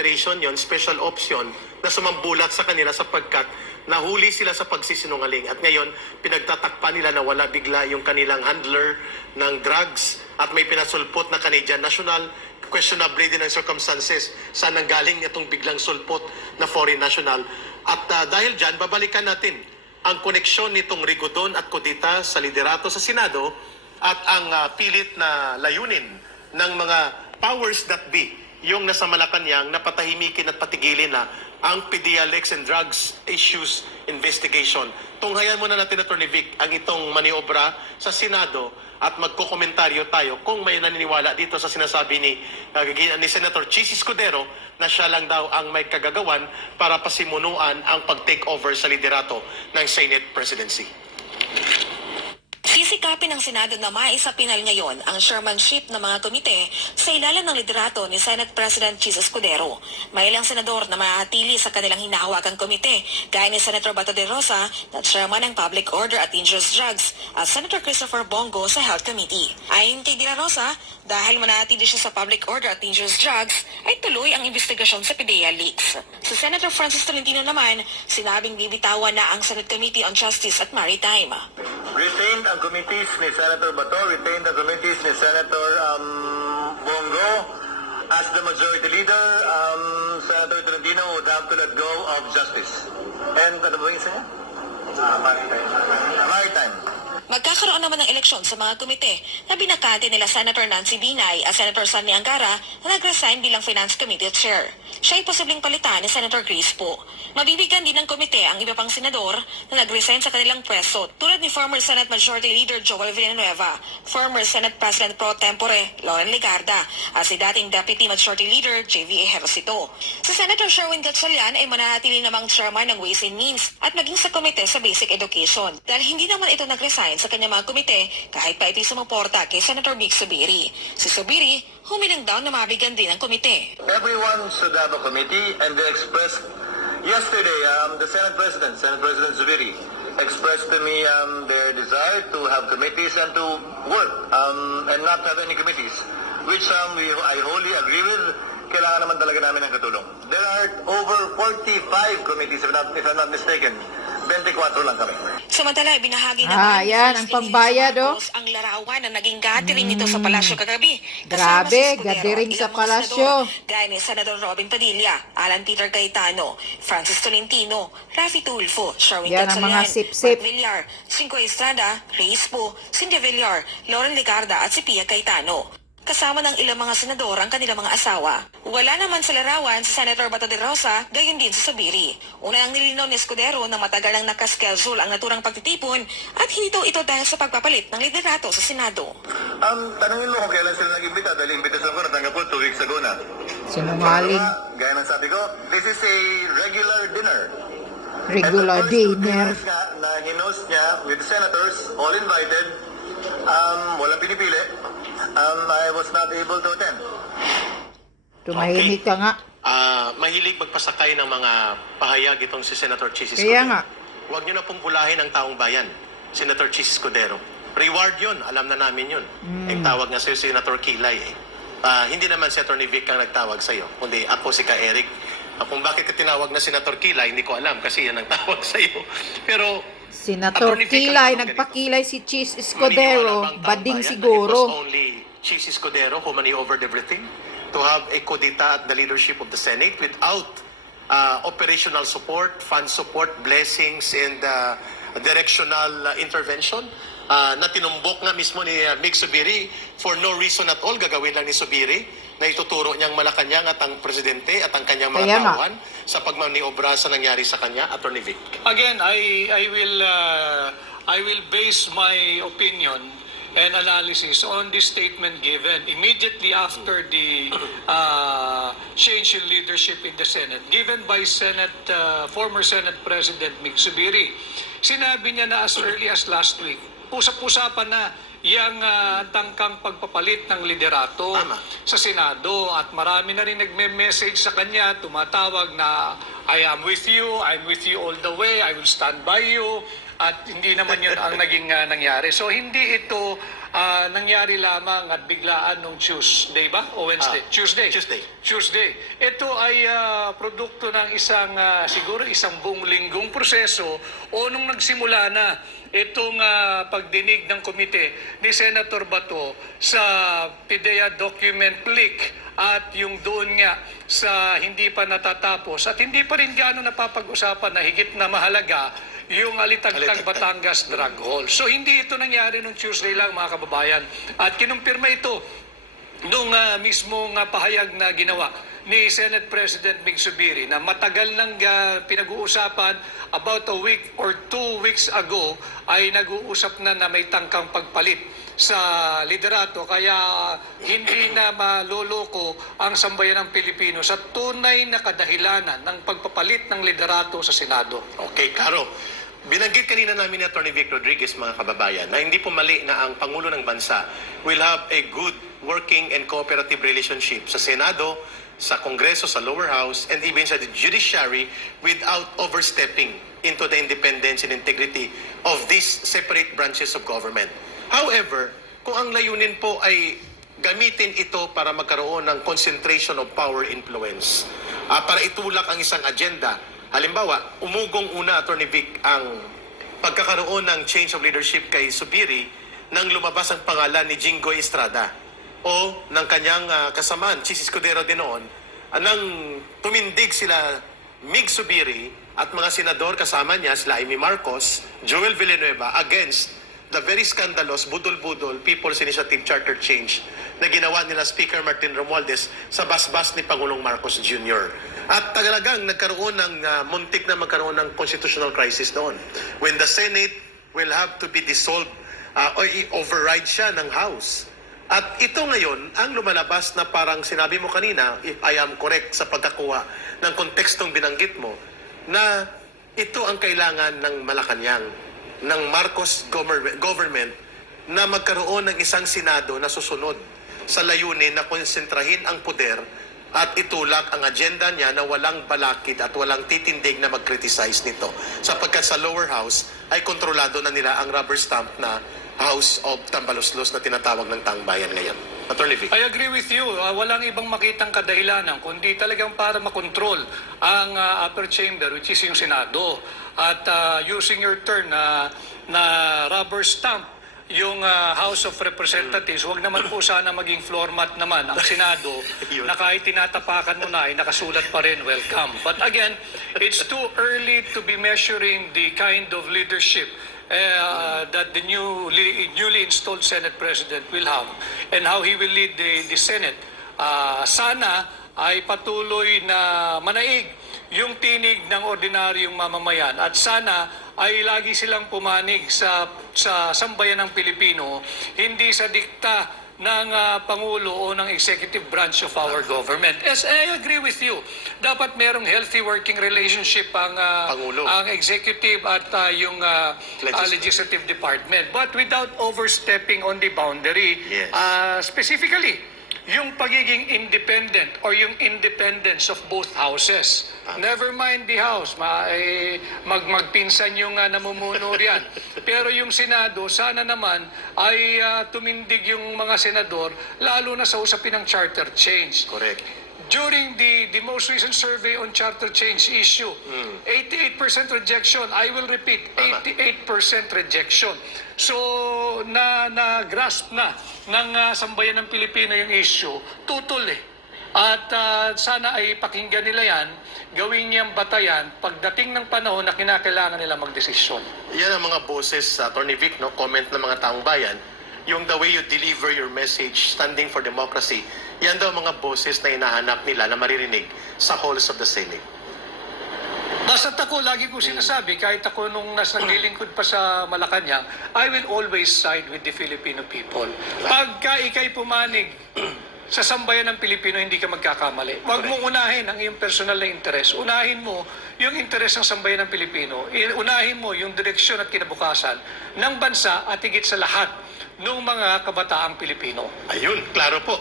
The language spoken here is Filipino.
operation yon, special option, na sumambulat sa kanila sapagkat nahuli sila sa pagsisinungaling. At ngayon, pinagtatakpan nila na wala bigla yung kanilang handler ng drugs at may pinasulpot na Canadian national. Questionable din ang circumstances saan nanggaling itong biglang sulpot na foreign national. At dahil dyan, babalikan natin ang koneksyon nitong Rigodon at Codita sa liderato sa Senado at ang pilit na layunin ng mga powers that be, yung nasa Malacanang na patahimikin at patigilin na ang PDLX and drugs issues investigation. Tunghayan muna natin, Atty. Vic, ang itong maniobra sa Senado at magkokomentaryo tayo kung may naniniwala dito sa sinasabi ni Senator Chis Escudero na siya lang daw ang may kagagawan para pasimunuan ang pag-take over sa liderato ng Senate presidency. Sisikapin ng Senado na maisapinal ngayon ang chairmanship ng mga komite sa ilalim ng liderato ni Senate President Chis Escudero. May ilang senador na maatili sa kanilang hinahawakang komite, gaya ni Senator Bato de Rosa na chairman ng Public Order at Dangerous Drugs at Senator Christopher Bongo sa Health Committee. Ayon kay De La Rosa, dahil manatili siya sa Public Order at Dangerous Drugs, ay tuloy ang investigasyon sa PDEA leaks. Si Senator Francis Tolentino naman, sinabing bibitawan na ang Senate Committee on Justice at Maritime. Retained ang committees ni Senator Bato, retained ang committees ni Senator Bongo. As the majority leader, Senator Tolentino would have to let go of justice. And ano ba yung isa niya? Maritime. Magkakaroon naman ng eleksyon sa mga komite na binakante nila Senator Nancy Binay at Senator Sonny Angara na nag-resign bilang Finance Committee Chair. Siya ay posibleng palitan ni Senator Crispo. Mabibigyan din ng komite ang iba pang senador na nag-resign sa kanilang pwesto tulad ni former Senate Majority Leader Joel Villanueva, former Senate President Pro Tempore Loren Legarda at si dating Deputy Majority Leader JV Ejercito. Si Senator Sherwin Gatchalian ay mananatili namang chairman ng Ways and Means at maging sa komite sa Basic Education dahil hindi naman ito nag-resign sa kanyang mga komite kahit pa ito'y sumuporta kay Senator Vic Zubiri. Si Zubiri, humiling daw na mabigyan din ang komite. Everyone should have a committee, and they expressed yesterday, the Senate President Zubiri, expressed to me their desire to have committees and to work and not have any committees, which I wholly agree with. Kailangan naman talaga namin ng katulong. There are over 45 committees, if I'm not mistaken. 24 lang kami. Samantala, binahagi naman yan, ang pambayad, ang larawan na naging gathering nito sa palasyo kagabi. Grabe, gathering sa palasyo. Gaya ni Senador Robin Padilla, Alan Peter Cayetano, Francis Tolentino, Rafi Tulfo, Sherwin Yan ang mga Gatchalian, sip-sip. Mark Villar, Cinco Estrada, Reyes Po, Cindy Villar, Loren Legarda at si Pia Cayetano. Kasama ng ilang mga senador ang kanilang mga asawa. Wala naman sa larawan si Senator Bato de Rosa, gayon din sa Zubiri. Una ang nilinaw ni Escudero na matagal ang nakaschedule ang naturang pagtitipon at hindi daw ito dahil sa pagpapalit ng liderato sa Senado. Tanungin mo kung kailan sila nag-imbita dahil imbitasyon ko natanggap ko 2 weeks ago na. Sinungaling. Gaya ng sabi ko, this is a regular dinner. Regular dinner. Na hinost niya with senators, all invited, walang pinipili. I was not able to attend. Tumahimik ka nga. Mahilig magpasakay ng mga pahayag itong si Senator Chis Escudero. Kaya nga. Huwag niyo na pong bulahin ang taong bayan, Senator Chis Escudero. Reward yun, alam na namin yun. Ang tawag nga sa'yo, Senator Kilay. Hindi naman si Atty. Vic ang nagtawag sa'yo, kundi ako si Ka-Eric. Kung bakit ka tinawag na Senator Kilay, hindi ko alam kasi yan ang tawag sa'yo. Pero Senator Kilay, nagpakilay si Chis Escudero, bading siguro. it was only Chis Escudero who maneuvered everything to have a Codita at the leadership of the Senate without operational support, fund support, blessings, and directional intervention na tinumbok nga mismo ni Mig Zubiri for no reason at all. Gagawin lang ni Zubiri na ituturo niyang Malacanang at ang presidente at ang kanyang mga tawan sa pagmaniobra sa nangyari sa kanya. Atty. Vic. Again, I will base my opinion and analysis on this statement given immediately after the change in leadership in the Senate, given by former Senate President Mig Zubiri. Sinabi niya na as early as last week, usap-usapan na yung tangkang pagpapalit ng liderato sa Senado at marami na rin nagme-message sa kanya, tumatawag na I am with you, I'm with you all the way, I will stand by you. at hindi naman yun ang naging nangyari. So hindi ito nangyari lamang at biglaan nung Tuesday ba? O Wednesday? Tuesday. Tuesday. Ito ay produkto ng siguro isang buong linggong proseso o nung nagsimula na itong pagdinig ng komite ni Senator Bato sa PIDEA document leak at yung doon nga sa hindi pa natatapos at hindi pa rin gaano napapag-usapan na higit na mahalaga yung Alitagtag Batangas Drug Hall. So hindi ito nangyari nung Tuesday lang mga kababayan at kinumpirma ito nung mismong pahayag na ginawa ni Senate President Mig Zubiri na matagal nang pinag-uusapan about a week or 2 weeks ago ay nag-uusap na may tangkang pagpalit sa liderato kaya hindi na maloloko ang sambayan ng Pilipino sa tunay na kadahilanan ng pagpapalit ng liderato sa Senado. Okay, Caro. Binanggit kanina namin ni Atty. Vic Rodriguez, mga kababayan, na hindi po mali na ang Pangulo ng Bansa will have a good working and cooperative relationship sa Senado, sa Kongreso, sa lower house, and even sa the judiciary without overstepping into the independence and integrity of these separate branches of government. However, kung ang layunin po ay gamitin ito para magkaroon ng concentration of power influence, para itulak ang isang agenda, halimbawa, umugong una, Atty. Vic, ang pagkakaroon ng change of leadership kay Zubiri nang lumabas ang pangalan ni Jinggoy Estrada o ng kanyang kasamaan, Chis Escudero din noon, nang tumindig sila Mig Zubiri at mga senador kasama niya, sila Amy Marcos, Joel Villanueva, against the very scandalous budol-budol People's Initiative Charter Change na ginawa nila Speaker Martin Romualdez sa basbas ni Pangulong Marcos Jr. At talagang nagkaroon ng muntik na magkaroon ng constitutional crisis noon. When the Senate will have to be dissolved o i-override siya ng House. At ito ngayon, ang lumalabas na parang sinabi mo kanina, if I am correct sa pagkakuha ng kontekstong binanggit mo, na ito ang kailangan ng Malacanang, ng Marcos government na magkaroon ng isang Senado na susunod sa layunin na konsentrahin ang poder at itulak ang agenda niya na walang balakid at walang titindig na mag-criticize nito. Sapagkat sa lower house ay kontrolado na nila ang rubber stamp na House of Tambaluslos na tinatawag ng Taong Bayan ngayon. Atty. Vic. I agree with you. Walang ibang makitang kadahilanan kundi talagang para makontrol ang upper chamber, which is yung Senado. At using your term na rubber stamp yung House of Representatives, wag naman po sana maging floor mat naman ang Senado na kahit tinatapakan mo na ay nakasulat pa rin, welcome. But again, it's too early to be measuring the kind of leadership that the newly installed Senate President will have and how he will lead the Senate. Sana ay patuloy na manaig yung tinig ng ordinaryong mamamayan at sana ay lagi silang pumanig sa sambayan ng Pilipino, hindi sa dikta ng Pangulo o ng executive branch of our government. As I agree with you, dapat merong healthy working relationship ang Pangulo, ang executive at yung legislative department, but without overstepping on the boundary. Yes. Specifically, yung pagiging independent or yung independence of both houses. Never mind the House, magpinsan yung namumuno riyan. Pero yung Senado, sana naman ay tumindig yung mga senador, lalo na sa usapin ng charter change. Correct. During the most recent survey on charter change issue, 88% rejection. I will repeat, 88% rejection. So, na-grasp na ng sambayan ng Pilipino yung issue, tutol eh. At sana ay pakinggan nila yan, gawin niyang batayan pagdating ng panahon na kinakailangan nila magdesisyon. Yan ang mga boses, Atty. Vic, no? Comment ng mga taong bayan, yung the way you deliver your message, standing for democracy, yan daw mga boses na hinahanap nila na maririnig sa halls of the Senate. Basta't ako, lagi ko sinasabi, kahit ako nung naglilingkod pa sa Malacanang, I will always side with the Filipino people. Pagka ikay pumanig sa sambayan ng Pilipino, hindi ka magkakamali. Huwag mong unahin ang iyong personal na interes. Unahin mo yung interes ng sambayan ng Pilipino. Unahin mo yung direksyon at kinabukasan ng bansa at higit sa lahat ng mga kabataang Pilipino. Ayun, klaro po.